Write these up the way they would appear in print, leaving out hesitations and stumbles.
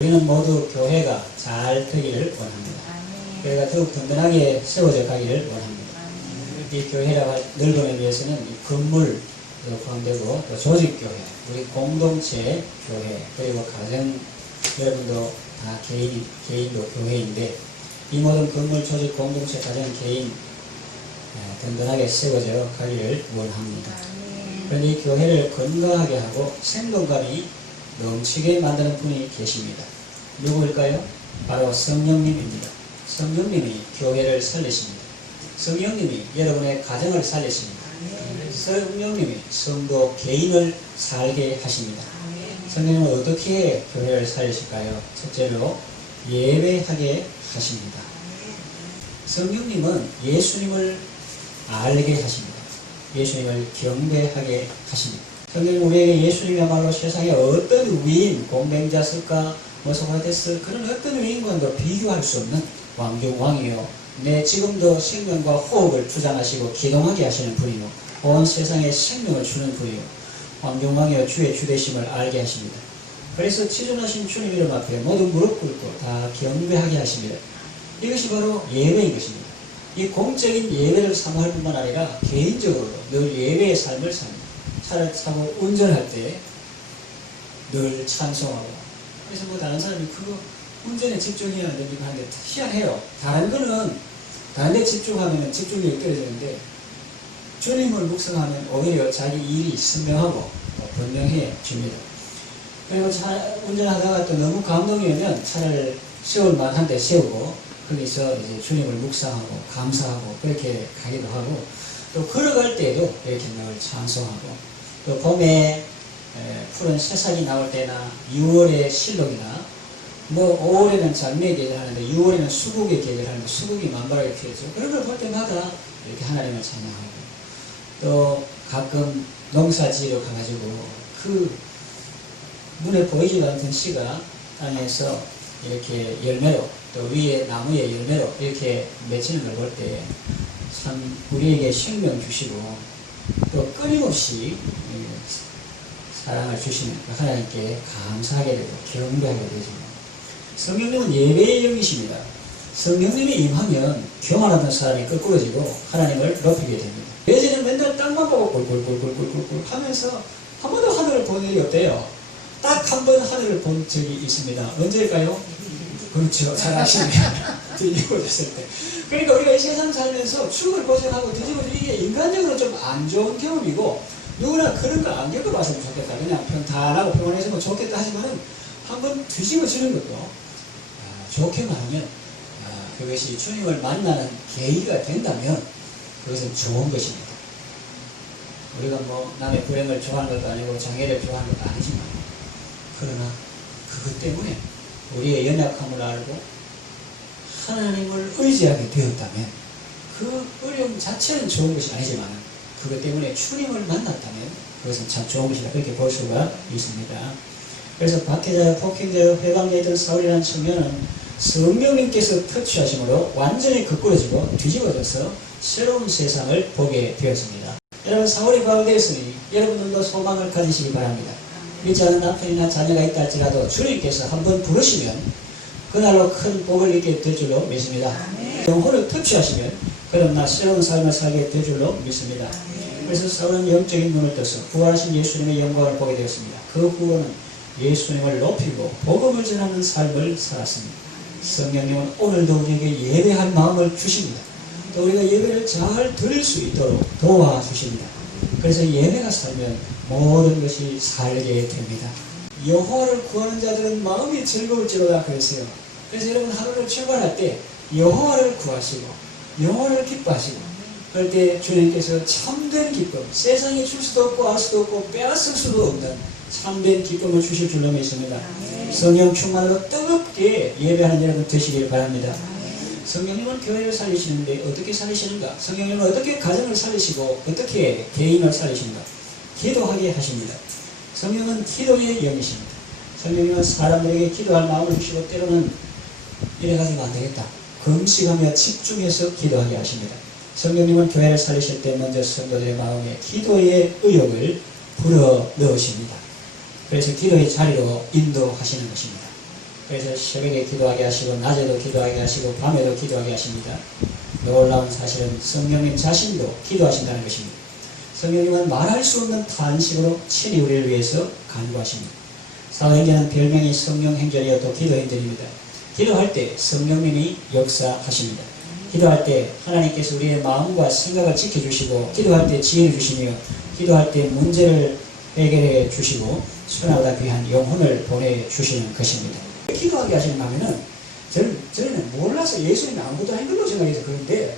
우리는 모두 교회가 잘 되기를 원합니다. 교회가 더욱 든든하게 세워져 가기를 원합니다. 이 교회라고 넓음에 위해서는 이 건물도 포함되고 또 조직교회, 우리 공동체 교회, 그리고 가정, 여러분도 다 개인도 교회인데 이 모든 건물, 조직, 공동체, 가정, 개인 든든하게 세워져 가기를 원합니다. 그런데 이 교회를 건강하게 하고 생동감이 넘치게 만드는 분이 계십니다. 누구일까요? 바로 성령님입니다. 성령님이 교회를 살리십니다. 성령님이 여러분의 가정을 살리십니다. 성령님이 성도 개인을 살게 하십니다. 성령님은 어떻게 교회를 살리실까요? 첫째로 예배하게 하십니다. 성령님은 예수님을 알게 하십니다. 예수님을 경배하게 하십니다. 성경은 우리에게 예수님이야말로 세상에 어떤 위인, 공병자, 석가, 소크라테스 그런 어떤 위인과도 비교할 수 없는 왕중왕이요, 내 지금도 생명과 호흡을 주장하시고 기동하게 하시는 분이요, 온 세상에 생명을 주는 분이요, 왕중왕이요 주의 주되심을 알게 하십니다. 그래서 치존하신 주님 이름 앞에 모두 무릎 꿇고 다 경배하게 하십니다. 이것이 바로 예배인 것입니다. 이 공적인 예배를 사모할 뿐만 아니라 개인적으로 늘 예배의 삶을 삽니다. 차를 타고 운전할 때 늘 찬송하고, 그래서 뭐 다른 사람이 그거 운전에 집중해야 된다고 하는데 희한해요. 다른 거는 다른 데 집중하면 집중력이 떨어지는데 주님을 묵상하면 오히려 자기 일이 선명하고 번명해집니다. 그리고 운전하다가 또 너무 감동이 오면 차를 세울 만한 데 세우고 거기서 이제 주님을 묵상하고 감사하고 그렇게 가기도 하고, 또 걸어갈 때에도 이렇게 늘 찬송하고, 또 봄에 푸른 새싹이 나올 때나 6월의 실록이나 뭐 5월에는 장미의 계절 하는데 6월에는 수국의 계절 하는데 수국이 만발하게 피었죠. 그런 걸 볼 때마다 이렇게 하나님을 찬양하고, 또 가끔 농사 지으러 가가지고 그 눈에 보이지도 않던 씨가 땅에서 이렇게 열매로, 또 위에 나무의 열매로 이렇게 맺히는 걸 볼 때 참 우리에게 생명 주시고 또 끊임없이 사랑을 주시는 하나님께 감사하게 되고 경배하게 되죠. 성령님은 예배의 영이십니다. 성령님이 임하면 교만하던 사람이 거꾸러지고 하나님을 높이게 됩니다. 예전에는 맨날 땅만 보고 꿀꿀꿀꿀꿀꿀 하면서 한 번도 하늘을 본 일이 없대요. 딱 한 번 하늘을 본 적이 있습니다. 언제일까요? 그렇죠. 잘 아시네요. 뒤집어졌을 때. 그러니까 우리가 이 세상 살면서 축을 고생하고 뒤집어지고 이게 인간적으로 좀 안 좋은 경험이고, 누구나 그런 거 안 겪어봤으면 좋겠다. 그냥 평탄하고 평온해지면 좋겠다 하지만은 한번 뒤집어지는 것도 좋게 말하면 그것이 주님을 만나는 계기가 된다면 그것은 좋은 것입니다. 우리가 뭐 남의 불행을 좋아하는 것도 아니고 장애를 좋아하는 것도 아니지만, 그러나 그것 때문에 우리의 연약함을 알고 하나님을 의지하게 되었다면 그 어려움 자체는 좋은 것이 아니지만 그것 때문에 주님을 만났다면 그것은 참 좋은 것이다, 그렇게 볼 수가 있습니다. 그래서 박해자여 폭행자여 회방자였던 사울이라는 청년은 성령님께서 터치하심으로 완전히 거꾸러지고 뒤집어져서 새로운 세상을 보게 되었습니다. 여러분, 사울이 부활되었으니 여러분들도 소망을 가지시기 바랍니다. 믿지 않은 남편이나 자녀가 있다 할지라도 주님께서 한번 부르시면 그날로 큰 복을 얻게 될 줄로 믿습니다. 영혼을 터치하시면 그럼 나 새로운 삶을 살게 될 줄로 믿습니다. 그래서 사울은 영적인 눈을 떠서 부활하신 예수님의 영광을 보게 되었습니다. 그 후로는 예수님을 높이고 복음을 전하는 삶을 살았습니다. 성령님은 오늘도 우리에게 예배할 마음을 주십니다. 또 우리가 예배를 잘 드릴 수 있도록 도와주십니다. 그래서 예배가 살면 모든 것이 살게 됩니다. 여호와를 구하는 자들은 마음이 즐거울지로다 그랬어요. 그래서 여러분, 하루를 출발할 때 여호와를 구하시고 여호와를 기뻐하시고 그럴 때 주님께서 참된 기쁨, 세상에 줄 수도 없고 알 수도 없고 빼앗을 수도 없는 참된 기쁨을 주실 줄로 믿습니다. 성령 충만으로 뜨겁게 예배하는 여러분 되시길 바랍니다. 성령님은 교회를 살리시는데 어떻게 살리시는가? 성령님은 어떻게 가정을 살리시고 어떻게 개인을 살리시는가? 기도하게 하십니다. 성령은 기도의 영이십니다. 성령님은 사람들에게 기도할 마음을 주시고 때로는 이래가지고 안 되겠다, 금식하며 집중해서 기도하게 하십니다. 성령님은 교회를 살리실 때 먼저 성도들의 마음에 기도의 의욕을 불어 넣으십니다. 그래서 기도의 자리로 인도하시는 것입니다. 그래서 새벽에 기도하게 하시고 낮에도 기도하게 하시고 밤에도 기도하게 하십니다. 놀라운 사실은 성령님 자신도 기도하신다는 것입니다. 성령님은 말할 수 없는 탄식으로 친히 우리를 위해서 간구하십니다. 사도행전은 별명이 성령행전이어 또 기도행전입니다. 기도할 때 성령님이 역사하십니다. 기도할 때 하나님께서 우리의 마음과 생각을 지켜주시고, 기도할 때 지혜를 주시며, 기도할 때 문제를 해결해 주시고 수나보다 귀한 영혼을 보내주시는 것입니다. 기도하게 하시는 하면은 저는 몰라서 예수님이 아무것도 한 걸로 생각해서 그런데,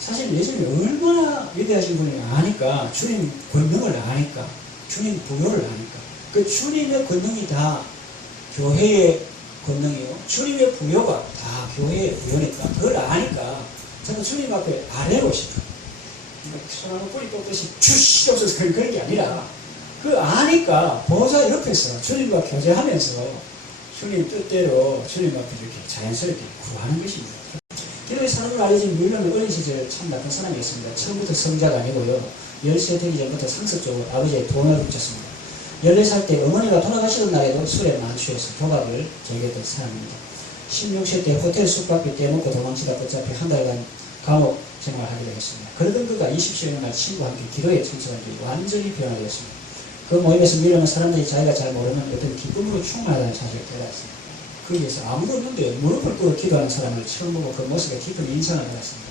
사실 예수님이 얼마나 위대하신 분을 아니까, 주님 권능을 아니까, 주님 부요를 아니까, 그 주님의 권능이 다 교회의 권능이요, 주님의 부요가 다 교회의 부요니까, 그걸 아니까 저는 주님 앞에 아뢰고 싶어요. 소나무 뿌리 뽑듯이 주시옵소서 그런 게 아니라, 그 아니까 보좌 옆에서 주님과 교제하면서 주님 뜻대로 주님 앞에 이렇게 자연스럽게 구하는 것입니다. 기도의 사람으로 알려진 뮬러는 어린 시절 참 나쁜 사람이었습니다. 처음부터 성자가 아니고요, 10세 되기 전부터 상습적으로 아버지의 돈을 훔쳤습니다. 14살 때 어머니가 돌아가시던 날에도 술에 만취해서 도박을 즐겼던 사람입니다. 16세 때 호텔 숙박비 떼먹고 도망치다 붙잡혀 한 달간 감옥 생활하기도 했습니다. 그러던 그가 20세의 날 친구와 함께 기도에 참석한 뒤 완전히 변화되었습니다. 그 모임에서 밀려는 사람들이 자기가 잘 모르는 어떤 기쁨으로 충만하다는 사실을 깨달았습니다. 거기에서 아무도 없는데 무릎을 꿇어 기도하는 사람을 처음 보고 그 모습에 깊은 인상을 받았습니다.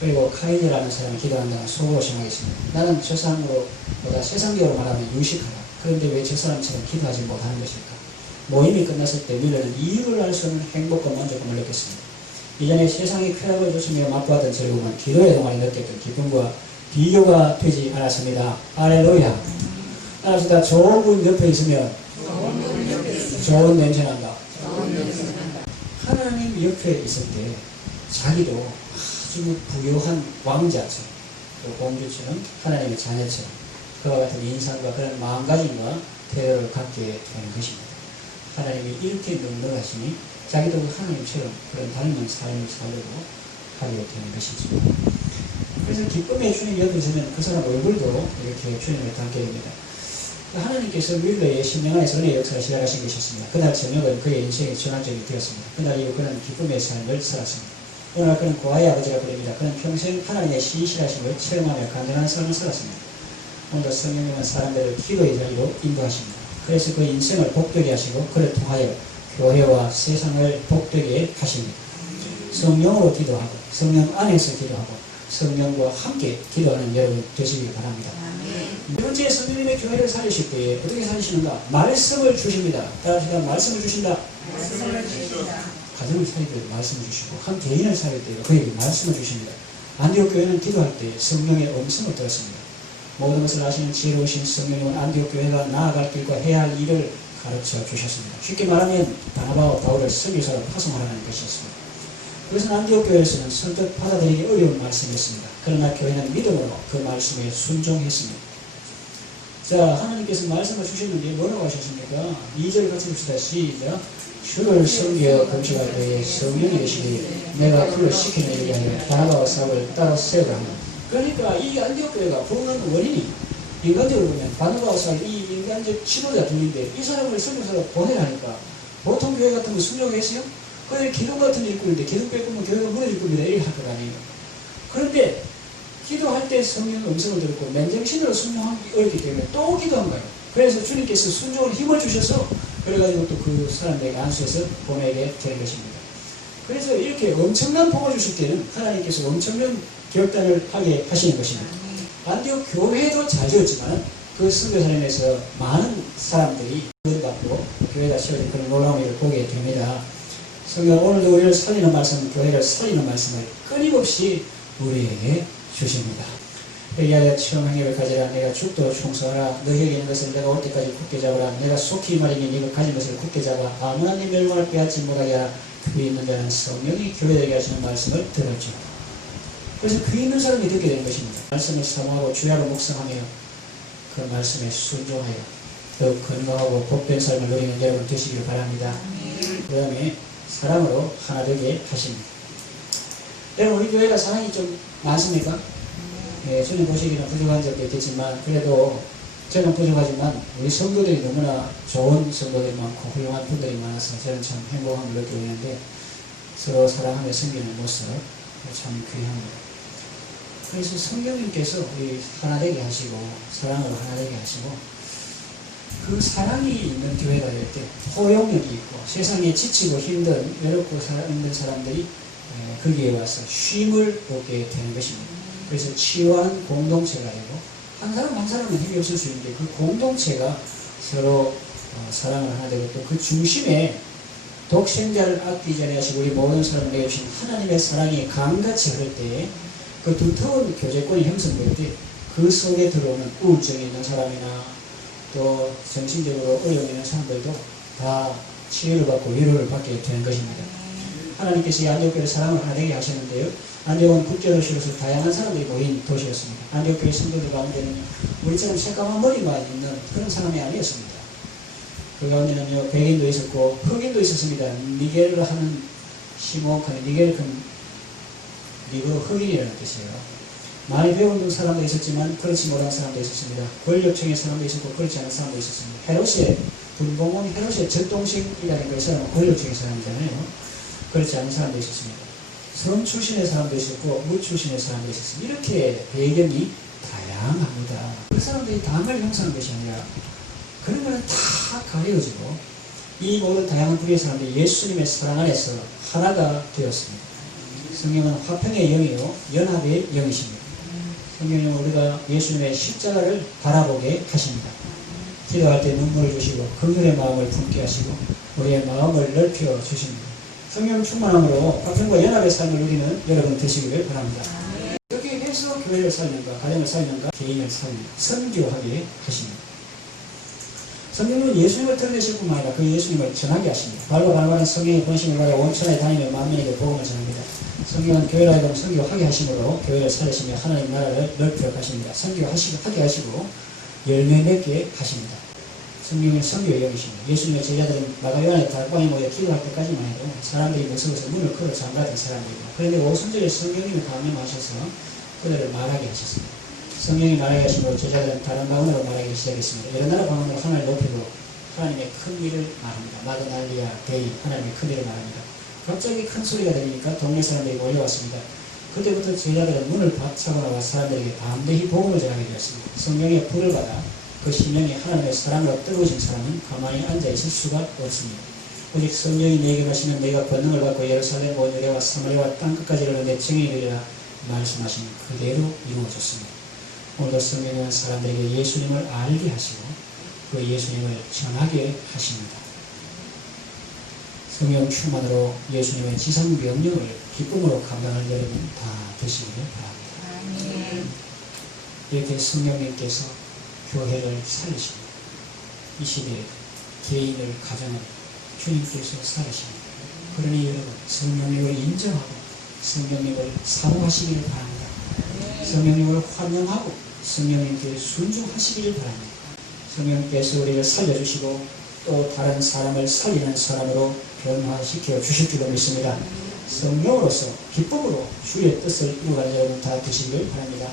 그리고 카인이라는 사람이 기도한다는 속으로 생각했습니다. 나는 저 사람보다 세상적으로 말하면 유식하다. 그런데 왜 저 사람처럼 기도하지 못하는 것일까? 모임이 끝났을 때 밀려는 이유를 알 수 없는 행복과 만족감을 느꼈습니다. 이전에 세상의 쾌락을 주시며 맛보았던 즐거움은 기도의 동안에 느꼈던 기쁨과 비교가 되지 않았습니다. 할렐루야. 따라서 좋은 분 옆에 있으면 좋은 냄새 난다. 하나님 옆에 있을 때 자기도 아주 부유한 왕자처럼, 또 공주처럼, 하나님의 자녀처럼 그와 같은 인상과 그런 마음가짐과 태도를 갖게 되는 것입니다. 하나님이 이렇게 넉넉하시니 자기도 하나님처럼 그런 닮은 삶을 살려고 하게 되는 것이죠. 그래서 기쁨의 주님 옆에 있으면 그 사람 얼굴도 이렇게 주님을 닮게 됩니다. 하나님께서 뮬러의 심령 안에서 은혜의 역사를 시작하신 것이었습니다. 그날 저녁은 그의 인생의 전환점이 되었습니다. 그날 이후 그는 기쁨의 삶을 살았습니다. 오늘 그는 고아의 아버지라 부릅니다. 그는 평생 하나님의 신실하심을 체험하며 간절한 삶을 살았습니다. 오늘도 성령님은 사람들을 기도의 자리로 인도하십니다. 그래서 그 인생을 복되게 하시고 그를 통하여 교회와 세상을 복되게 하십니다. 성령으로 기도하고 성령 안에서 기도하고 성령과 함께 기도하는 여러분 되시길 바랍니다. 두 번째, 성령님의 교회를 살리실 때에 어떻게 살리시는가? 말씀을 주십니다. 따라서 말씀을 주신다. 말씀을 주십니다. 가정을 살릴 때 말씀을 주시고 한 개인을 살릴 때 그에게 말씀을 주십니다. 안디옥 교회는 기도할 때 성령의 음성을 들었습니다. 모든 것을 아시는 지혜로우신 성령님은 안디옥 교회가 나아갈 길과 해야 할 일을 가르쳐 주셨습니다. 쉽게 말하면 바나바와 바울을 선교사로 파송하라는 것이었습니다. 그래서 안디옥 교회에서는 선뜻 받아들이기 어려운 말씀이었습니다. 그러나 교회는 믿음으로 그 말씀에 순종했습니다. 자, 하나님께서 말씀을 주셨는데 뭐라고 하셨습니까? 2절 같이 봅시다. 시작. 주를 섬겨 금식할 때에 성령이 되시니 내가 그를 시키는 일이 아니라 바나바와 사울을 따로 세우라 하는. 그러니까 이 안디옥 교회가 부흥하는 원인이 인간적으로 보면 바나바와 사울 이 인간적 지도자 둘인데 이 사람을 선교사로 보내라니까 보통 교회 같은 거 순종했어요? 그들 기둥 같은 일 꾸는데 기둥 뺏으면 교회가 무너질 겁니다. 이렇게 할 것 아니에요. 그런데 기도할 때 성령 음성을 듣고 맨정신으로 순종하기 어렵기 때문에 또 기도한 거예요. 그래서 주님께서 순종을 힘을 주셔서 그래가지고 또 그 사람에게 안수해서 보내게 된 것입니다. 그래서 이렇게 엄청난 복을 주실 때는 하나님께서 엄청난 결단을 하게 하시는 것입니다. 안디옥 교회도 잘 지었지만 그 선교사님에서 많은 사람들이 구원받고 교회가 세워진 그런 놀라운 일을 보게 됩니다. 성경 오늘도 우리를 살리는 말씀, 교회를 살리는 말씀을 끊임없이 우리에게 주십니다. 회개하여 처음 행위를 가지라. 내가 죽도록 충성하라. 너희에게 있는 것을 내가 올 때까지 굳게 잡으라. 내가 속히 말하니 네가 가진 것을 굳게 잡아 아무나 네 멸망을 빼앗지 못하게 하라. 귀 있는 자는 성령이 교회에게 하시는 말씀을 들었죠. 그래서 귀 있는 사람이 듣게 되는 것입니다. 말씀을 사모하고 주야로 묵상하며 그 말씀에 순종하여 더욱 건강하고 복된 삶을 누리는 여러분 되시길 바랍니다. 그 다음에 사랑으로 하나 되게 하십니다. 여러분, 우리 교회가 사랑이 좀 많습니까? 예, 주님 보시기는 부족한 점도 있겠지만 그래도 저는 부족하지만 우리 성도들이 너무나 좋은 성도들이 많고 훌륭한 분들이 많아서 저는 참 행복함을 느끼고 있는데 서로 사랑하며 섬기는 모습 참 귀합니다. 그래서 성령님께서 우리 하나 되게 하시고 사랑으로 하나 되게 하시고 그 사랑이 있는 교회가 될 때 포용력이 있고 세상에 지치고 힘든 외롭고 힘든 사람들이 거기에 와서 쉼을 얻게 되는 것입니다. 그래서 치유하는 공동체가 되고 한 사람 한 사람은 힘이 없을 수 있는데 그 공동체가 서로 사랑을 하나 되고 또 그 중심에 독생자를 아끼지 않으시고 우리 모든 사람을 내주신 하나님의 사랑이 강같이 흐를 때에 그 두터운 교제권이 형성될 때 그 속에 들어오는 우울증이 있는 사람이나 또 정신적으로 어려움 있는 사람들도 다 치유를 받고 위로를 받게 되는 것입니다. 하나님께서 이 안디옥교회를 사랑을 하되게 하셨는데요. 안디옥은 국제도시로서 다양한 사람들이 모인 도시였습니다. 안디옥교회 성도들 가운데는 우리처럼 새까만 머리만 있는 그런 사람이 아니었습니다. 그 가운데는요, 백인도 있었고 흑인도 있었습니다. 니겔을 하는 시몬, 니겔 미국어 흑인이라는 뜻이에요. 많이 배운 사람도 있었지만 그렇지 못한 사람도 있었습니다. 권력층의 사람도 있었고 그렇지 않은 사람도 있었습니다. 헤롯의 분봉은 헤롯의 전동식이라는 그 사람은 권력층의 사람이잖아요. 그렇지 않은 사람도 있었습니다. 성 출신의 사람도 있었고 무 출신의 사람도 있었습니다. 이렇게 배경이 다양합니다. 그 사람들이 당을 형성한 것이 아니라 그런 것은 다 가려지고 이 모든 다양한 부류의 사람들이 예수님의 사랑 안에서 하나가 되었습니다. 성경은 화평의 영이요 연합의 영이십니다. 성경은 우리가 예수님의 십자가를 바라보게 하십니다. 기도할 때 눈물을 주시고 긍휼의 마음을 품게 하시고 우리의 마음을 넓혀 주십니다. 성령 충만함으로 화평과 연합의 삶을 누리는 여러분 되시기를 바랍니다. 이렇게 해서 교회를 살는가 가정을 살는가 개인을 살는가 선교하게 하십니다. 성령은 예수님을 드러내실 뿐만 아니라 그 예수님을 전하게 하십니다. 발과 발과는 성령의 본심을 받아 온천에 다니며 만민에게 복음을 전합니다. 성령은 교회를 하여금 선교하게 하심으로 교회를 살리시며 하나님 나라를 넓혀 가십니다. 선교하게 하시고 열매 맺게 하십니다. 성령은 선교의 영이십니다. 예수님의 제자들은 마가요한의 달방에 모여 기도할 때까지만 해도 사람들이 무서워서 문을 걸어 잠가던 사람들이고 그런데 오순절에 성령님이 강림하셔서 그들을 말하게 하셨습니다. 성령이 말하게 하시고 제자들은 다른 방언으로 말하기 시작했습니다. 여러 나라 방언으로 하나님을 높이고 하나님의 큰 일을 말합니다. 마그날리아 데이 하나님의 큰 일을 말합니다. 갑자기 큰 소리가 들리니까 동네 사람들이 몰려왔습니다. 그때부터 제자들은 문을 박차고 나와 사람들에게 담대히 복음을 전하게 되었습니다. 성령의 불을 받아 그 심령이 하나님의 사랑으로 뜨거워진 사람은 가만히 앉아있을 수가 없습니다. 오직 성령이 내게 가시면 내가 권능을 받고 예루살렘 온 유대와 사마리아와 땅끝까지 이르러 내 증인이 되리라 말씀하시면 그대로 이루어졌습니다. 오늘도 성령은 사람들에게 예수님을 알게 하시고 그 예수님을 전하게 하십니다. 성령 충만으로 예수님의 지상 명령을 기쁨으로 감당할 여러분 다 되시기를 바랍니다. 이렇게 성령님께서 교회를 살리십니다. 이 시대에 개인을 가정을 주님께서 살리십니다. 그러니 여러분 성령님을 인정하고 성령님을 사모하시기를 바랍니다. 성령님을 환영하고 성령님께 순종하시기를 바랍니다. 성령님께서 우리를 살려주시고 또 다른 사람을 살리는 사람으로 변화시켜 주실 줄로 믿습니다. 성령으로서 기쁨으로 주의 뜻을 이루어가는 여러분 다 되시길 바랍니다.